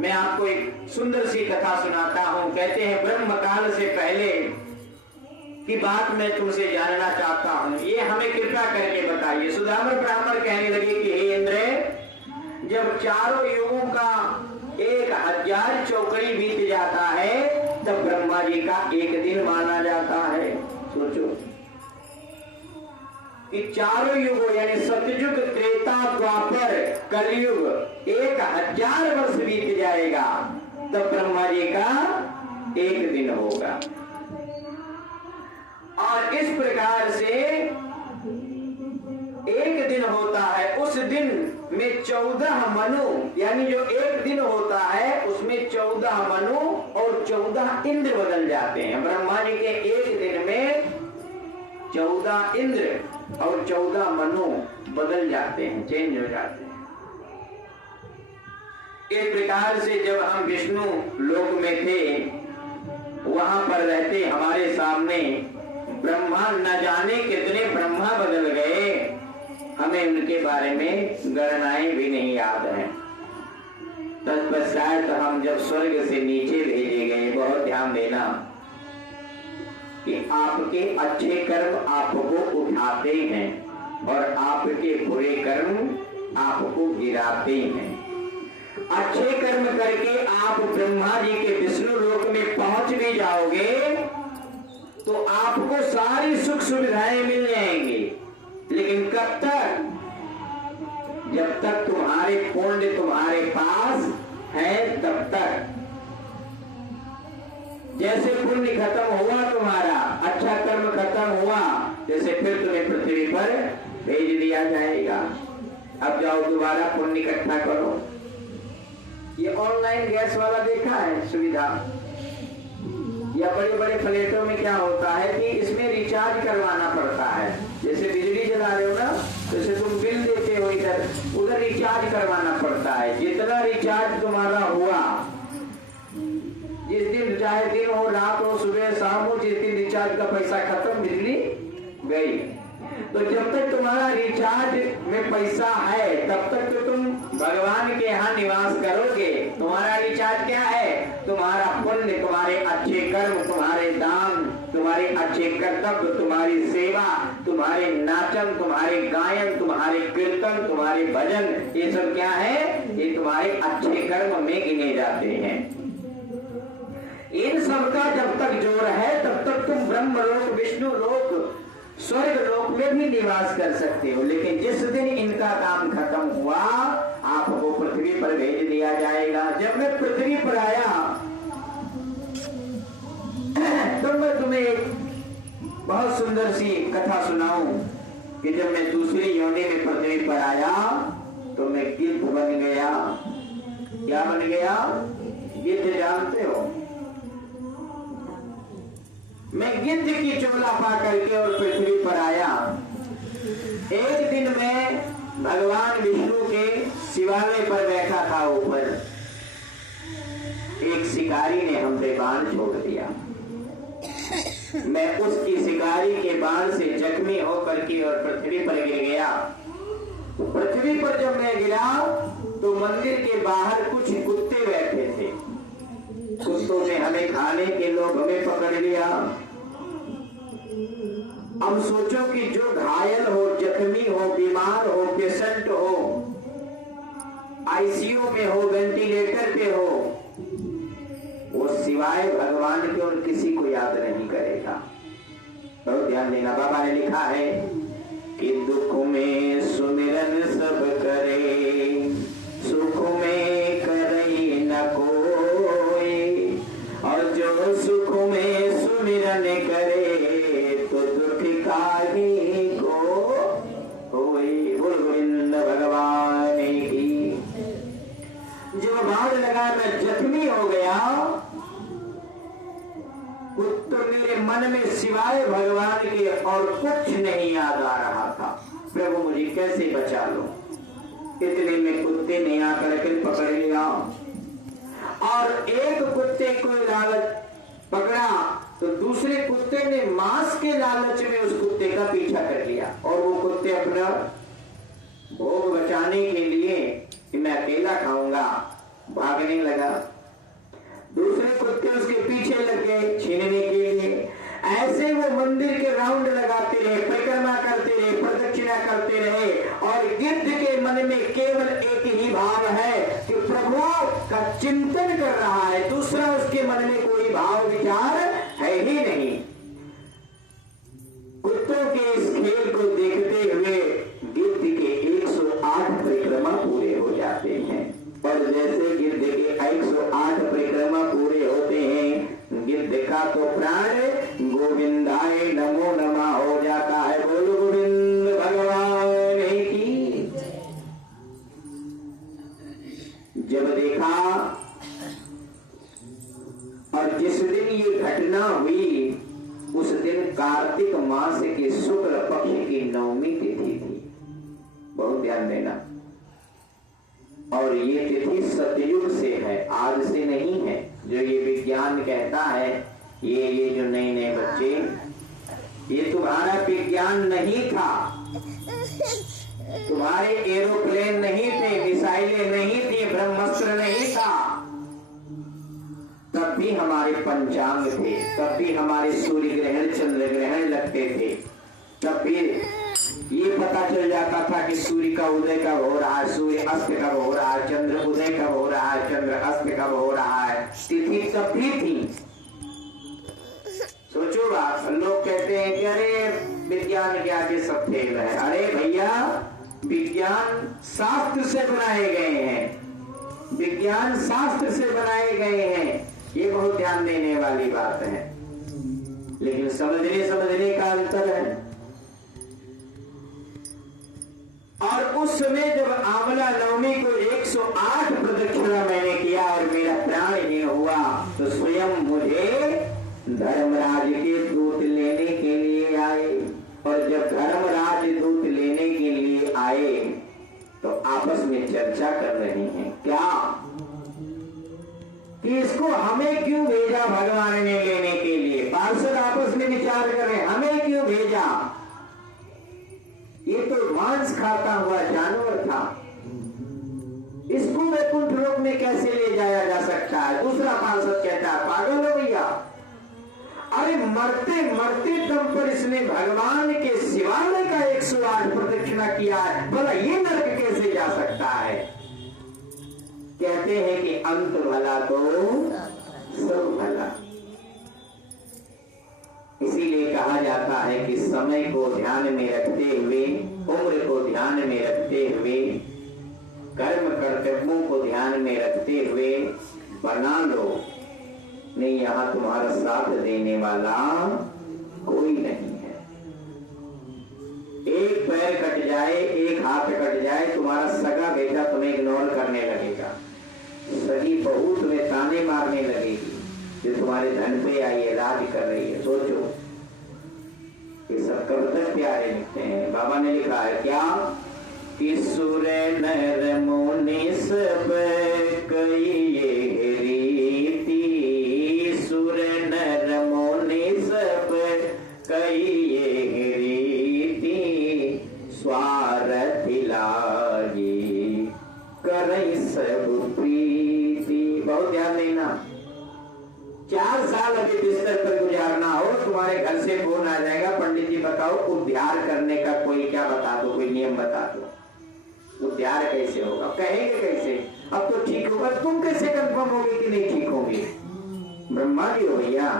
मैं आपको एक सुंदर सी कथा सुनाता हूं। कहते हैं ब्रह्म काल से पहले की बात मैं तुमसे जानना चाहता हूं, ये हमें कृपया करके बताइए। सुदामर ब्राह्मण कहने लगे कि हे इंद्र, जब चारों युगों का 1000 चौकड़ी बीत जाता है तब ब्रह्मा जी का एक दिन माना जाता है। सोचो कि चारों युगों यानी सतयुग, त्रेता, द्वापर, कलयुग 1000 वर्ष बीत जाएगा तब ब्रह्मा जी का एक दिन होगा। और इस प्रकार से एक दिन होता है। उस दिन में 14 मनु, यानी जो एक दिन होता है उसमें 14 मनु और 14 इंद्र बदल जाते हैं। ब्रह्मा जी के एक दिन में 14 इंद्र और 14 मनु बदल जाते हैं, चेंज हो जाते हैं। इस प्रकार से जब हम विष्णु लोक में थे, वहां पर रहते हमारे सामने ब्रह्मा, न जाने कितने ब्रह्मा बदल गए, हमें उनके बारे में गणनाएं भी नहीं याद है। तत्पश्चात हम जब स्वर्ग से नीचे भेजे गए, बहुत ध्यान देना कि आपके अच्छे कर्म आपको उठाते हैं और आपके बुरे कर्म आपको गिराते हैं। अच्छे कर्म करके आप ब्रह्मा जी के विष्णु लोक में पहुंच भी जाओगे तो आपको सारी सुख सुविधाएं मिल जाएंगी, लेकिन कब तक? जब तक तुम्हारे पुण्य तुम्हारे पास है तब तक। जैसे पुण्य खत्म हुआ तुम्हारा, अच्छा कर्म खत्म हुआ, जैसे फिर तुम्हें पृथ्वी पर भेज दिया जाएगा। अब जाओ दोबारा पुण्य इकट्ठा करो। ये ऑनलाइन गैस वाला देखा है सुविधा, या बड़े बड़े फ्लैटों में क्या होता है कि इसमें रिचार्ज करवाना पड़ता है। जैसे बिजली जला रहे हो ना, जैसे तुम बिल देते हो इधर, उधर रिचार्ज करवाना पड़ता है। जितना रिचार्ज तुम्हारा हुआ, जिस दिन चाहे दिन हो, रात हो, सुबह शाम हो, जिस दिन रिचार्ज का पैसा खत्म, बिजली गई। तो जब तक तुम्हारा रिचार्ज में पैसा है तब तक तो तुम भगवान के यहाँ निवास करोगे। तुम्हारा रिचार्ज क्या है? तुम्हारा पुण्य, तुम्हारे अच्छे कर्म, तुम्हारे दान, तुम्हारे अच्छे कर्तव्य, तुम्हारी सेवा, तुम्हारे नाचन, तुम्हारे गायन, तुम्हारे कीर्तन, तुम्हारे भजन, ये सब क्या है? ये तुम्हारे अच्छे कर्म में गिने जाते हैं। इन सबका जब तक जोड़ है तब तक तुम ब्रह्म लोक, विष्णु लोक, स्वर्ग लोक में भी निवास कर सकते हो। लेकिन जिस दिन इनका काम खत्म हुआ, आपको पृथ्वी पर भेज दिया जाएगा। जब मैं पृथ्वी पर आया तो मैं तुम्हें एक बहुत सुंदर सी कथा सुनाऊं कि जब मैं दूसरी योनि में पृथ्वी पर आया तो मैं गिद्ध बन गया। क्या बन गया? गिद्ध जानते हो? मैं गिद्ध की चोला पा करके और पृथ्वी पर आया। एक दिन मैं भगवान विष्णु के शिवालय पर बैठा था। ऊपर एक शिकारी ने हम पे बाण छोड़ दिया। मैं उसकी शिकारी के बाण से जख्मी होकर के और पृथ्वी पर गिर गया। पृथ्वी पर जब मैं गिरा तो मंदिर के बाहर कुछ कुत्ते बैठे थे। कुत्तों ने हमें खाने के लोभ हमें पकड़ लिया। अब सोचो कि जो घायल हो, जख्मी हो, बीमार हो, पेशेंट हो, आईसीयू में हो, वेंटिलेटर पे हो, वो सिवाय भगवान के और किसी को याद नहीं करेगा। बहुत ध्यान देना। बाबा ने लिखा है कि दुख में सुमिरन सब करे, सुख में करे न कोई, और जो सुख में सुमिरन करे तो दुख काहे को होई। बोल गोविंद भगवान की। जो बाण लगा मैं जख्मी हो गया, तो मेरे मन में सिवाय भगवान के और कुछ नहीं याद आ रहा था। प्रभु मुझे कैसे बचा लो। इतने में कुत्ते ने आकर के पकड़ लिया और एक कुत्ते को लालच पकड़ा तो दूसरे कुत्ते ने मांस के लालच में उस कुत्ते का पीछा कर लिया और वो कुत्ते अपना भोग बचाने के लिए कि मैं अकेला खाऊंगा, भागने लगा। दूसरे कुत्ते उसके पीछे लग गए छीनने के लिए। ऐसे वो मंदिर के राउंड लगाते रहे, परिक्रमा करते रहे, प्रदक्षिणा करते रहे, और गिद्ध के मन में केवल एक ही भाव है कि प्रभु का चिंतन कर रहा है, दूसरा उसके मन में कोई भाव विचार है ही नहीं। कुत्तों के इस खेल को देखते हुए गिद्ध के 108 परिक्रमा पूरे हो जाते हैं, और जैसे गिद्ध के 108 परिक्रमा पूरे होते हैं, गिद्ध का तो प्राण गोविंदाय नमो नमः हो जाता है। बोलो गोविंद भगवान की। जब देखा, और जिस दिन ये घटना हुई उस दिन कार्तिक मास के शुक्ल पक्ष की नवमी तिथि थी। बहुत ध्यान देना। और ये तिथि सतयुग से है, आज से नहीं है। जो ये विज्ञान कहता है, ये जो नए नए बच्चे, ये तुम्हारा विज्ञान नहीं था, तुम्हारे एरोप्लेन नहीं थे, मिसाइलें नहीं थी, ब्रह्मास्त्र नहीं था, तब भी हमारे पंचांग थे, तब भी हमारे सूर्य ग्रहण चंद्र ग्रहण लगते थे, तब भी ये पता चल जाता था कि सूर्य का उदय कब हो रहा है, सूर्य अस्त कब हो रहा है, चंद्र उदय कब हो रहा है, चंद्र अस्त कब हो रहा है। तिथि तब भी थी। सोचो बात। लोग कहते हैं कि अरे विज्ञान के आगे सब फेल है। अरे भैया, विज्ञान शास्त्र से बनाए गए हैं, विज्ञान शास्त्र से बनाए गए हैं, ये बहुत ध्यान देने वाली बात है। लेकिन समझने का अंतर है। और उस समय जब आंवला नवमी को 108 प्रदक्षिणा मैंने किया और मेरा प्राणहीन हुआ, तो स्वयं मुझे धर्मराज के दूत लेने के लिए आए। और जब धर्मराज दूत लेने के लिए आए तो आपस में चर्चा कर रहे हैं क्या कि इसको हमें क्यों भेजा भगवान ने लेने के लिए। पार्षद आपस में विचार कर रहे हैं, हमें क्यों भेजा, ये तो मांस खाता हुआ जानवर था, इसको वैकुंठ लोक में कैसे ले जाया जा सकता है। दूसरा पार्षद कहता है, पागल हो भैया, अरे मरते मरते दम पर इसने भगवान के शिवालय का 108 प्रदक्षिणा किया है, भला ये नरक कैसे जा सकता है। कहते हैं कि अंत भला तो सब भला। इसीलिए कहा जाता है कि समय को ध्यान में रखते हुए, उम्र को ध्यान में रखते हुए, कर्म कर्तव्यों को ध्यान में रखते हुए बना लो, नहीं यहाँ तुम्हारा साथ देने वाला कोई नहीं है। एक पैर कट जाए, एक हाथ कट जाए, तुम्हारा सगा बेटा तुम्हें इग्नोर करने लगेगा, सगी बहू तुम्हें ताने मारने लगेगी, जो तुम्हारे धन पे आई है, राज कर रही है। सोचो ये सब कब तक प्यारे लिखते हैं। बाबा ने लिखा है क्या कि सुर नर मुनि सब कई ये रीति, सुर नर मुनि सब कई ये रीति, स्वार्थी लागी करई सब प्रीति। बहुत ध्यान देना। 4 साल अभी बिस्तर पर गुजारना हो, तुम्हारे घर से फोन आ जाएगा, पंडित जी बताओ उद्धार करने का कोई क्या बता दो, कोई नियम बता दो। उद्धार कैसे होगा, कहेंगे कैसे, अब तो ठीक होगा, तुम कैसे कंफर्म होगे कि नहीं ठीक होगे। ब्रह्मा जी हो भैया,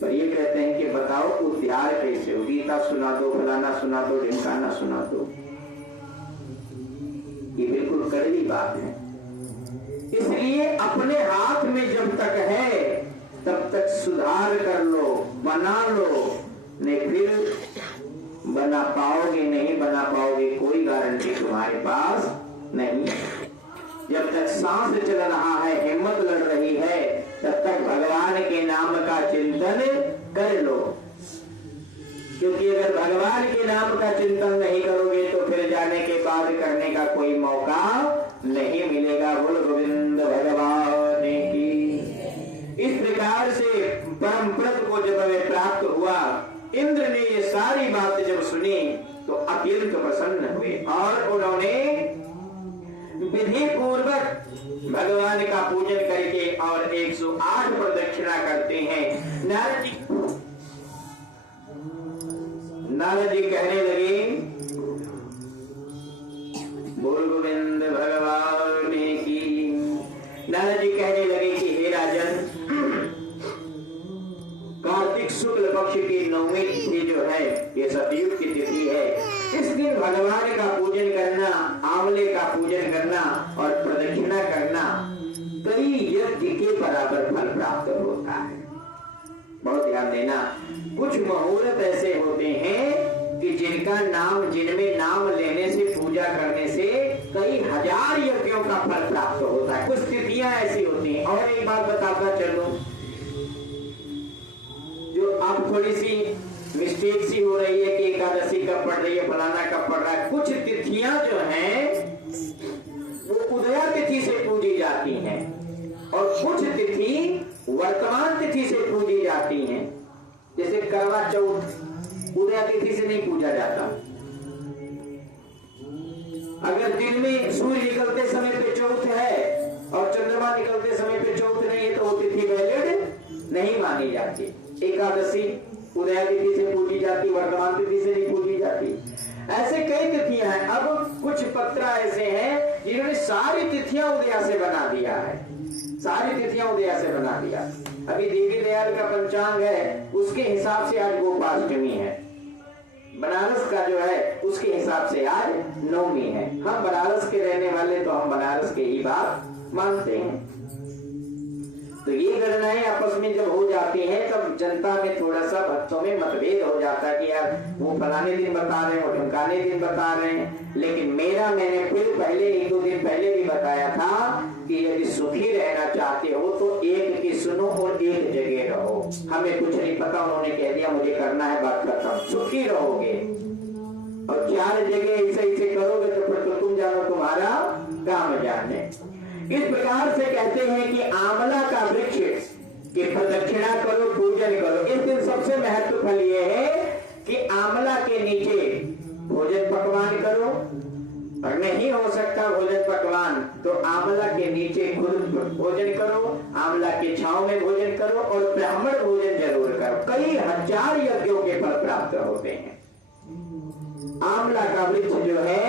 पर ये कहते हैं कि बताओ उद्धार कैसे हो, गीता सुना दो, फलाना सुना दो, ढिमकाना सुना दो। ये बिल्कुल कड़वी बात है। इसलिए अपने हाथ में जब तक है तब तक सुधार कर लो, बना लो, नहीं फिर बना पाओगे नहीं बना पाओगे, कोई गारंटी तुम्हारे पास नहीं। जब तक सांस चल रहा है, हिम्मत लड़ रही है, तब तक भगवान के नाम का चिंतन कर लो। क्योंकि अगर भगवान के नाम का चिंतन नहीं करोगे तो फिर जाने के बाद करने का कोई मौका नहीं मिलेगा। बोल गोविंद भगवान की। इस प्रकार से परम पद को जब हमें प्राप्त हुआ, इंद्र ने ये सारी बातें जब सुनी तो अत्यंत प्रसन्न हुए और उन्होंने विधि पूर्वक भगवान का पूजन करके और 108 प्रदक्षिणा करते हैं। नारद जी कहने लगे, बोल गोविंद भगवान की। नारद जी कहने लगे कि हे राजन, कार्तिक शुक्ल पक्ष की 9वीं तिथि जो है ये सतयुग की तिथि है। इस दिन भगवान का पूजन करना, आंवले का पूजन करना और प्रदक्षिणा करना कई यज्ञ के बराबर फल प्राप्त होता है। बहुत ध्यान देना, कुछ मुहूर्त ऐसे होते हैं कि जिनमें नाम लेने से, पूजा करने से कई हजार यज्ञों का फल प्राप्त होता है। कुछ तिथियां ऐसी होती हैं। और एक बात बताता चलूं, जो अब थोड़ी सी मिस्टेक सी हो रही है कि एकादशी कब पड़ रही है, फलाना कब पड़ रहा है। कुछ तिथियां जो हैं वो उदया तिथि से पूजी जाती हैं और कुछ तिथि वर्तमान तिथि से पूजी जाती हैं। जैसे करवा चौथ उदया तिथि से नहीं पूजा जाता। अगर दिन में सूर्य निकलते समय पे चौथ है और चंद्रमा निकलते समय पे चौथ नहीं है तो वो तिथि वैलिड नहीं मानी जाती। एकादशी उदया तिथि से पूजी जाती, वर्तमान तिथि से नहीं पूजी जाती। ऐसे कई तिथियां हैं। अब कुछ पत्र ऐसे हैं जिन्होंने सारी तिथियां उदया से बना दिया है, सारी तिथियां उदया से बना दिया। अभी देवी दयाल का पंचांग है, उसके हिसाब से आज गोपाष्टमी है। बनारस का जो है उसके हिसाब से आज 9वीं है। हम बनारस के रहने वाले तो हम बनारस के ही बात मानते हैं। तो ये गणनाएं आपस में जब हो जाती हैं तब जनता में थोड़ा सा भक्तों में मतभेद हो जाता है कि यार वो फलाने दिन बता रहे हैं, वो ढमकाने दिन बता रहे हैं। लेकिन मैंने फिर पहले 1-2 दिन पहले भी बताया था कि यदि सुखी रहना चाहते हो तो एक की सुनो और एक जगह रहो। हमें कुछ नहीं पता, उन्होंने कह दिया मुझे करना है, बात करता हूँ। सुखी रहोगे और 4 जगह ऐसे करोगे तो फिर तो तुम जानो तुम्हारा काम जाने। इस प्रकार से कहते हैं कि आंवला का वृक्ष की प्रदक्षिणा करो, पूजन करो। इस दिन सबसे महत्व फल ये है कि आंवला के नीचे भोजन पकवान करो, और नहीं हो सकता भोजन पकवान तो आंवला के नीचे खुद भोजन करो, आंवला के छांव में भोजन करो और ब्राह्मण भोजन जरूर करो। कई हजार यज्ञों के फल प्राप्त होते हैं। आंवला का वृक्ष जो है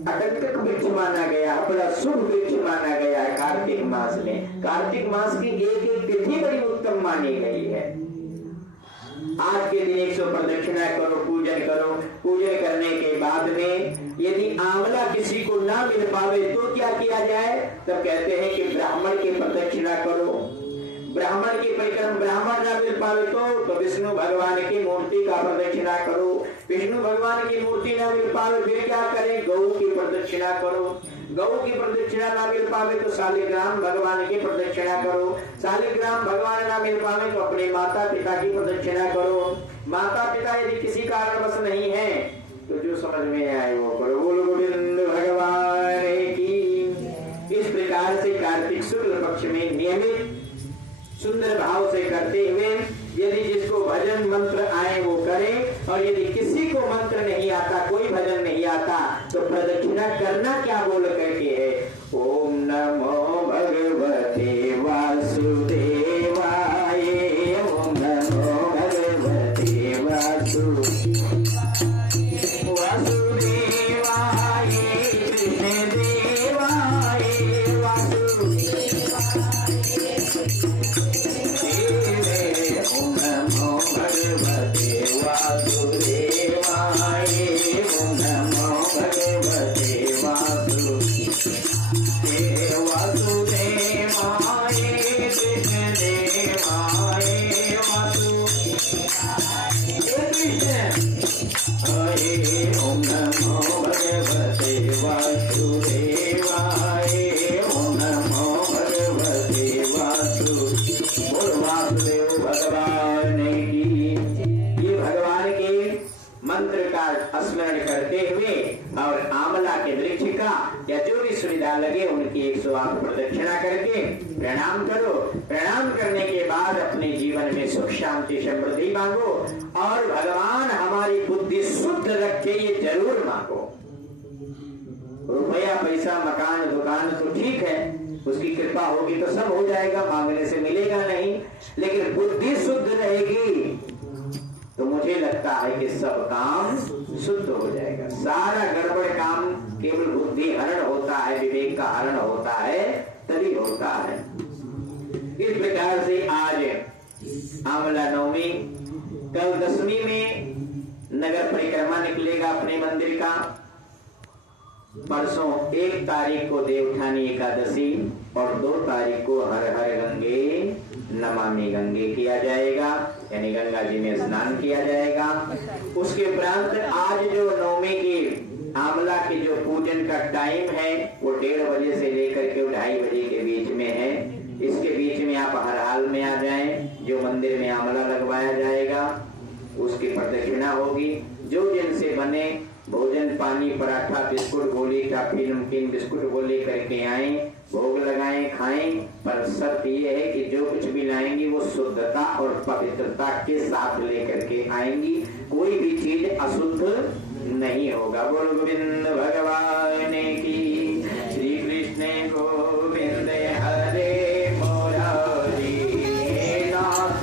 अटंकक वृक्ष माना गया, बड़ा शुभ वृक्ष माना गया है कार्तिक मास में। कार्तिक मास की एक तिथि बड़ी उत्तम मानी गई है। आज के दिन 100 प्रदक्षिणा करो, पूजन करो। पूजन करने के बाद में यदि आंवला किसी को ना मिल पावे तो क्या किया जाए? तब कहते हैं कि ब्राह्मण की प्रदक्षिणा करो। ब्राह्मण की परिक्रम, ब्राह्मण ना मिल पावे तो विष्णु भगवान की मूर्ति का प्रदक्षिणा करो। विष्णु भगवान की मूर्ति ना मिल पावे फिर क्या करें? गौ की प्रदक्षिणा करो। गौ की प्रदक्षिणा ना मिल पावे तो शालिग्राम भगवान की प्रदक्षिणा करो। शालिग्राम भगवान ना मिल पावे तो अपने माता पिता की प्रदक्षिणा करो। माता पिता यदि किसी कारणवश नहीं है तो जो समझ में आए वो करो। बोलो गोविंद भगवान की। इस प्रकार से कार्तिक शुक्ल पक्ष में नियमित सुंदर भाव से करते हुए यदि जिसको भजन मंत्र आए वो करे, और यदि किसी को मंत्र नहीं आता, कोई भजन नहीं आता, तो प्रदक्षिणा करना क्या बोल करके है? ओम नमो भगवते वासुदेवाय, ओम नमो भगवते वासुदेवाय, कृष्ण देवाय स्मरण करते हुए और आंवला के वृक्ष का या जो भी सुविधा लगे उनकी 108 प्रदक्षिणा करके प्रणाम करो। प्रणाम करने के बाद अपने जीवन में सुख शांति समृद्धि मांगो और भगवान हमारी बुद्धि शुद्ध रखे ये जरूर मांगो। रुपया पैसा मकान दुकान तो ठीक है, उसकी कृपा होगी तो सब हो जाएगा, मांगने से मिलेगा नहीं। लेकिन बुद्धि शुद्ध रहेगी तो मुझे लगता है कि सब काम शुद्ध हो जाएगा। सारा गड़बड़ काम केवल बुद्धि हरण होता है, विवेक का हरण होता है, तभी होता है। इस प्रकार से आज आंवला नवमी, कल दशमी में नगर परिक्रमा निकलेगा अपने मंदिर का। परसों 1 तारीख को देवउठानी एकादशी और 2 तारीख को हर हर गंगे नमामि गंगे किया जाएगा, यानी गंगा जी में स्नान किया जाएगा। उसके उपरांत आज जो नवमी की आंवला के जो पूजन का टाइम है वो 1:30 बजे से लेकर के 2:30 बजे के बीच में है। इसके बीच में आप हर हाल में आ जाएं। जो मंदिर में आंवला लगवाया जाएगा उसकी प्रदक्षिणा होगी। जो जिनसे बने भोजन, पानी, पराठा, बिस्कुट, गोली, टॉफी, नमकीन, बिस्कुट, गोली करके आए, भोग लगाएं, खाएं। पर शर्त ये है कि जो कुछ भी लाएंगी वो शुद्धता और पवित्रता के साथ लेकर के आएंगी, कोई भी चीज अशुद्ध नहीं होगा। बोल गोविंद भगवान की। श्री कृष्ण गोविंद हरे मुरारी नाथ।